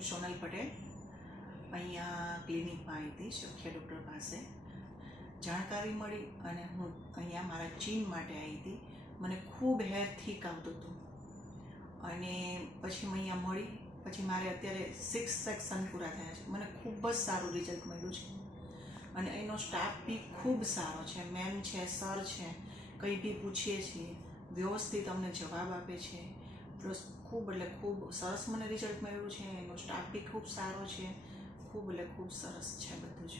હું સોનલ પટેલ અહીંયા ક્લિનિકમાં આવી હતી સખ્યા ડૉક્ટર પાસે જાણકારી મળી અને હું અહીંયા મારા ચીન માટે આવી હતી. મને ખૂબ હેર થીક આવતું હતું અને પછી હું અહીંયા મળી પછી મારે અત્યારે 6 સેક્શન પૂરા થયા છે. મને ખૂબ જ સારું રિઝલ્ટ મળ્યું છે અને એનો સ્ટાફ બી ખૂબ સારો છે. મેમ છે, સર છે, કંઈ બી પૂછીએ છીએ વ્યવસ્થિત અમને જવાબ આપે છે. પ્લસ ખૂબ એટલે ખૂબ સરસ મને રિઝલ્ટ મળ્યું છે. એનો સ્ટાફ બી ખૂબ સારો છે. ખૂબ એટલે ખૂબ સરસ છે બધું જ.